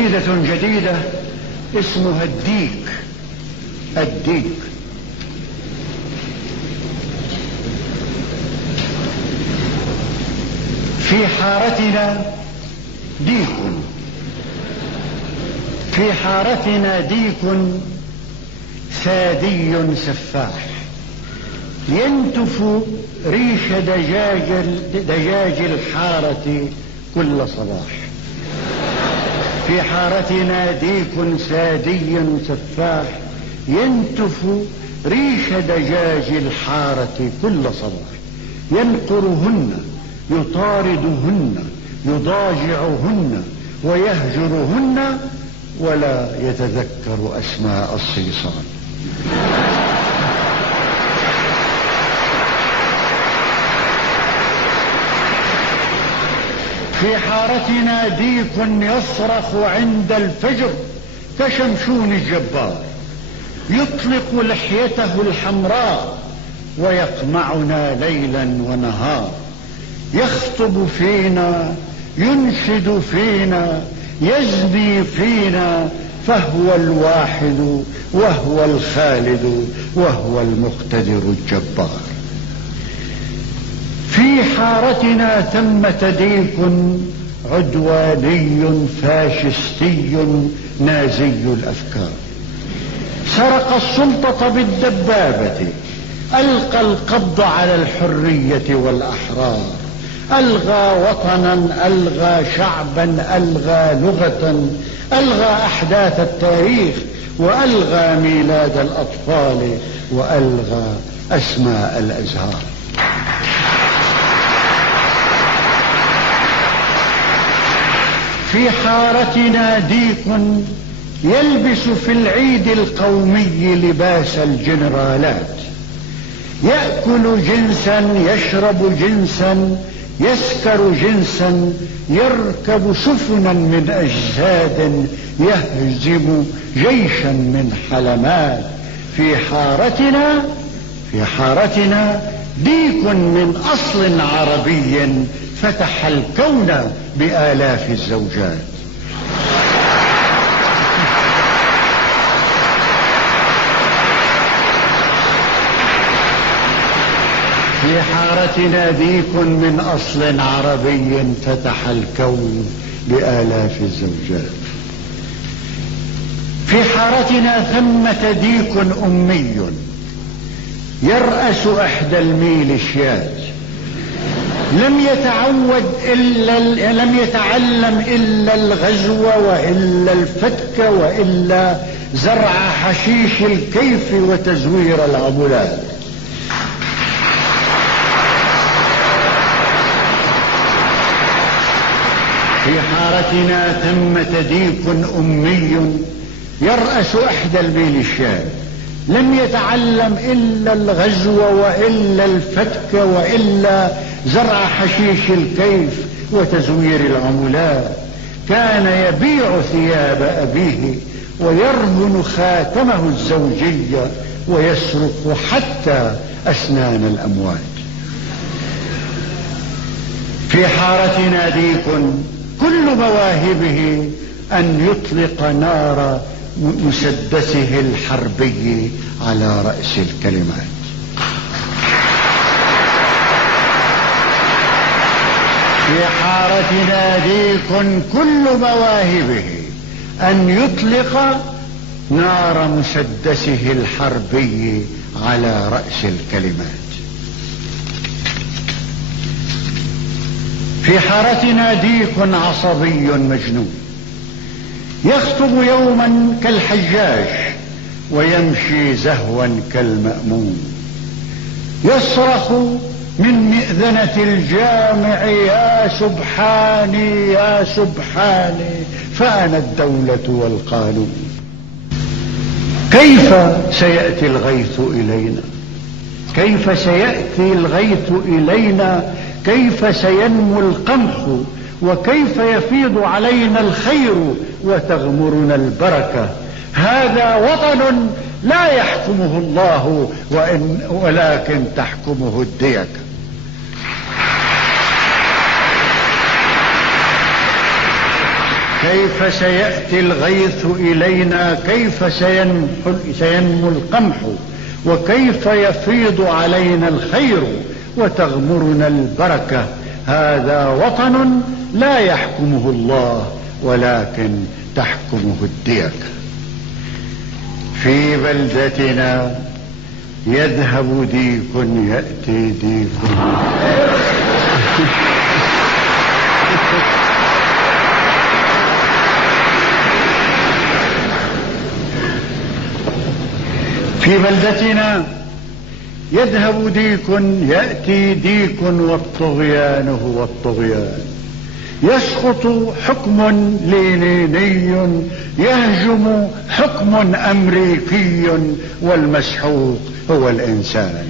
قصيدة جديدة اسمها الديك. الديك. في حارتنا ديك، في حارتنا ديك سادي سفاح ينتف ريش دجاج الحارة كل صباح. في حارتنا ديك سادي سفاح ينتف ريش دجاج الحارة كل صباح، ينقرهن، يطاردهن، يضاجعهن ويهجرهن، ولا يتذكر أسماء الصيصان. في حارتنا ديك يصرخ عند الفجر كشمشون الجبار، يطلق لحيته الحمراء ويقمعنا ليلا ونهار، يخطب فينا، ينشد فينا، يزني فينا، فهو الواحد وهو الخالد وهو المقتدر الجبار. في حارتنا ثمة ديك عدواني فاشستي نازي الأفكار، سرق السلطة بالدبابة، ألقى القبض على الحرية والأحرار، ألغى وطنا، ألغى شعبا، ألغى لغة، ألغى أحداث التاريخ، وألغى ميلاد الأطفال، وألغى أسماء الأزهار. في حارتنا ديك يلبس في العيد القومي لباس الجنرالات، يأكل جنسا، يشرب جنسا، يسكر جنسا، يركب سفنا من أجساد، يهزم جيشا من حلمات. في حارتنا ديك من أصل عربي فتح الكون بآلاف الزوجات. في حارتنا ديك من أصل عربي فتح الكون بآلاف الزوجات. في حارتنا ثمة ديك أمي يرأس إحدى الميليشيات، لم يتعلم إلا الغزو وإلا الفتك وإلا زرع حشيش الكيف وتزوير العضلات. في حارتنا ثمة ديك أمي يرأس إحدى الميليشيات، لم يتعلم إلا الغزو وإلا الفتك وإلا زرع حشيش الكيف وتزوير العملات. كان يبيع ثياب أبيه ويرهن خاتمه الزوجي ويسرق حتى أسنان الأموات. في حارتنا ديك كل مواهبه أن يطلق نار مسدسه الحربي على رأس الكلمات. في حارتنا ديك كل مواهبه أن يطلق نار مسدسه الحربي على رأس الكلمات. في حارتنا ديك عصبي مجنون يخطب يوما كالحجاج ويمشي زهوا كالمأمون، يصرخ من مئذنة الجامع يا سبحاني يا سبحاني فأنا الدولة والقانون. كيف سيأتي الغيث إلينا؟ كيف سيأتي الغيث إلينا؟ كيف سينمو القمح؟ وكيف يفيض علينا الخير وتغمرنا البركة؟ هذا وطن لا يحكمه الله ولكن تحكمه الديكة. كيف سيأتي الغيث إلينا، كيف سينمو القمح، وكيف يفيض علينا الخير وتغمرنا البركة. هذا وطن لا يحكمه الله ولكن تحكمه الديك. في بلدتنا يذهب ديك يأتي ديك. في بلدتنا يذهب ديك يأتي ديك، والطغيان هو الطغيان. يسقط حكم لينيني يهجم حكم أمريكي، والمسحوق هو الإنسان.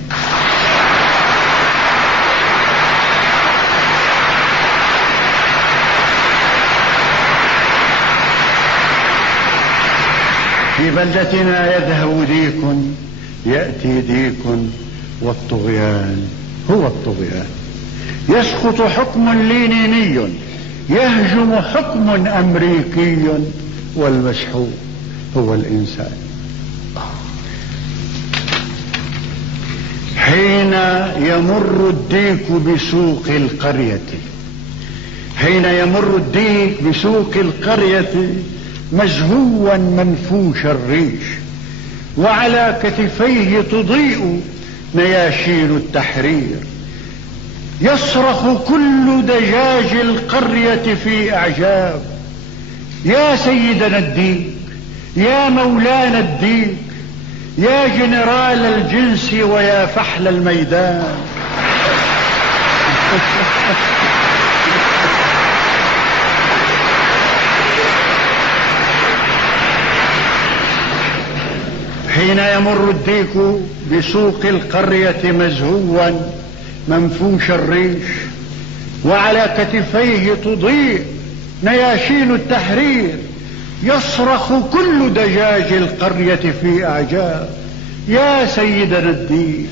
في بلدتنا يذهب ديك يأتي ديك، والطغيان هو الطغيان. يسقط حكم لينيني يهجم حكم أمريكي، والمسحوق هو الإنسان. حين يمر الديك بسوق القرية، حين يمر الديك بسوق القرية مزهوا منفوش الريش، وعلى كتفيه تضيء نياشين التحرير. يصرخ كل دجاج القرية في إعجاب: يا سيدنا الديك، يا مولانا الديك، يا جنرال الجنس، ويا فحل الميدان. حين يمر الديك بسوق القرية مزهوا منفوش الريش، وعلى كتفيه تضيء نياشين التحرير، يصرخ كل دجاج القرية في أعجاب: يا سيدنا الديك،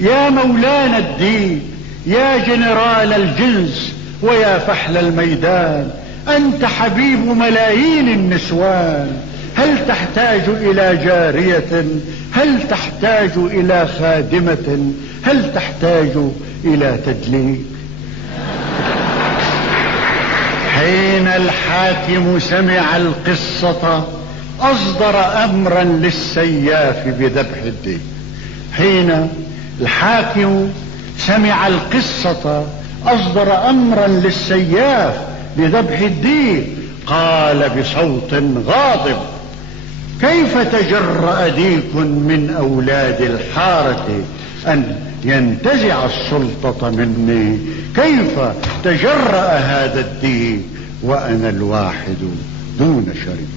يا مولانا الديك، يا جنرال الجنس، ويا فحل الميدان، أنت حبيب ملايين النسوان. هل تحتاج إلى جارية؟ هل تحتاج إلى خادمة؟ هل تحتاج إلى تدليك؟ حين الحاكم سمع القصة أصدر أمرا للسياف بذبح الديك. حين الحاكم سمع القصة أصدر أمرا للسياف بذبح الديك. قال بصوت غاضب: كيف تجرأ ديك من أولاد الحارة أن ينتزع السلطة مني؟ كيف تجرأ هذا الديك وأنا الواحد دون شريك؟